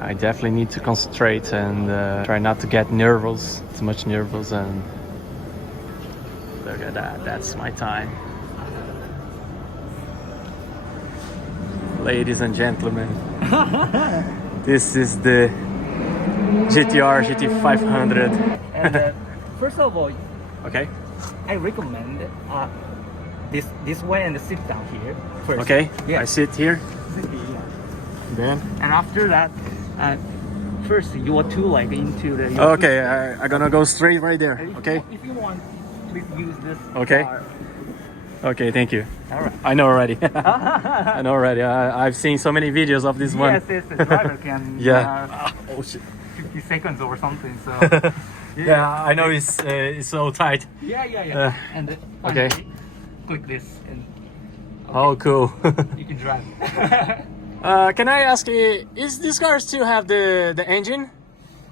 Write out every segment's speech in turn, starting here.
I definitely need to concentrate and try not to get nervous, too much nervous. And look at that, that's my time. Ladies and gentlemen, this is the GTR GT500. And first of all, Okay. I recommend this way and sit down here first. Okay. Yeah. I sit here. Sit here. Then. And after that, first you want to like into the. Okay, I'm gonna go straight right there. Okay. If you want, please use this. Okay. car. Okay, thank you. All right. I know already. I know already. I've seen so many videos of this one. Yes, the driver can. Yeah. Oh shit. 50 seconds or something. So. Yeah, I know it's so tight. Yeah. And okay. finally, click this and. Okay, Oh, cool. you can drive. Can I ask you, is this car still have the engine,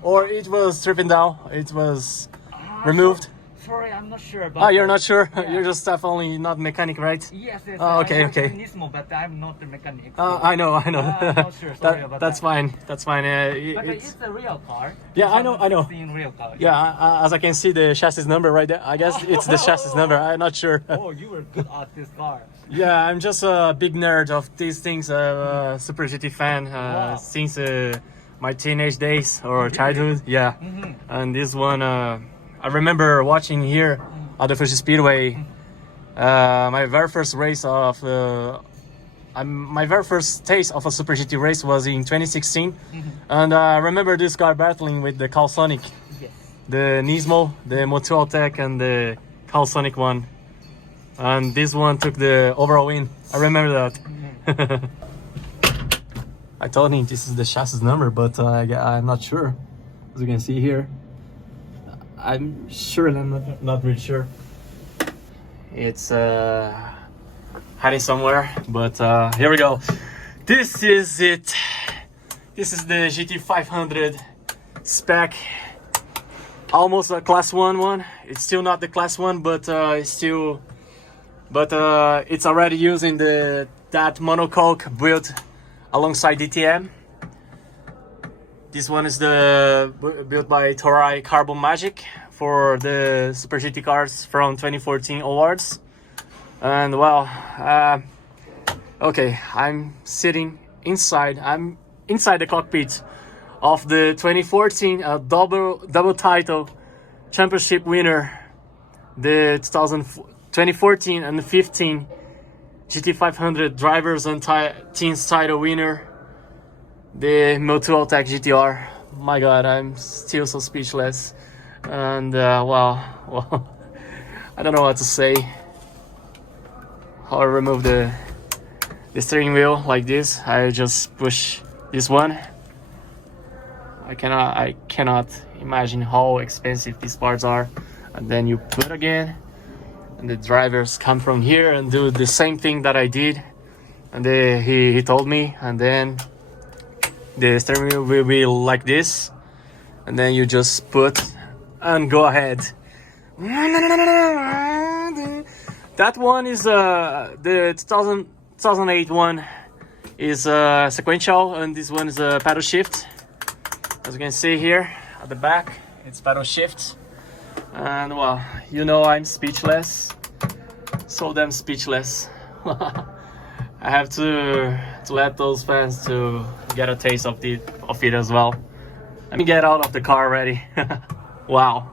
or it was stripped down? It was removed. Sorry, I'm not sure about. Oh, you're not sure? Yeah. You're just only not mechanic, right? Yes. Oh, okay, I okay. NISMO, but I'm not the mechanic. I know. I'm not sure. Sorry about That's that. fine. That's fine. But it's a real car. Yeah, I know. Seen real car. Yeah, as I can see the chassis number right there. I guess it's the chassis number. I'm not sure. Oh, you were good at this car. Yeah, I'm just a big nerd of these things. Super GT fan Wow. since my teenage days or childhood. Yeah, and this one I remember watching here at the Fuji Speedway. My very first race of my very first taste of a Super GT race was in 2016, and I remember this car battling with the Calsonic, Yes. the Nismo, the Motualtech, and the Calsonic one. And this one took the overall win. I remember that. I told him this is the chassis number, but I'm not sure. As you can see here, I'm sure and I'm not really sure. It's hiding somewhere, but here we go. This is it. This is the GT500 spec. Almost a class 1 one. It's still not the class 1, but it's still. But it's already using that monocoque built alongside DTM. This one is built by Toray Carbon Magic for the Super GT cars from 2014 onwards. And well, okay, I'm sitting inside. I'm inside the cockpit of the 2014 double title championship winner, the 2014 and 15 GT500 drivers and teams title winner, the Motualtech GTR. My God, I'm still so speechless, and well, I don't know what to say. I'll remove the steering wheel like this. I just push this one. I cannot imagine how expensive these parts are, and then you put again. And the drivers come from here and do the same thing that I did, and he told me, and then the steering wheel will be like this, and then you just put and go ahead. That one is the 2008 one is sequential, and this one is a paddle shift. As you can see here at the back, it's paddle shift. And well, you know, I'm speechless, so damn speechless. I have to let those fans to get a taste of it as well. Let me get out of the car already. Wow.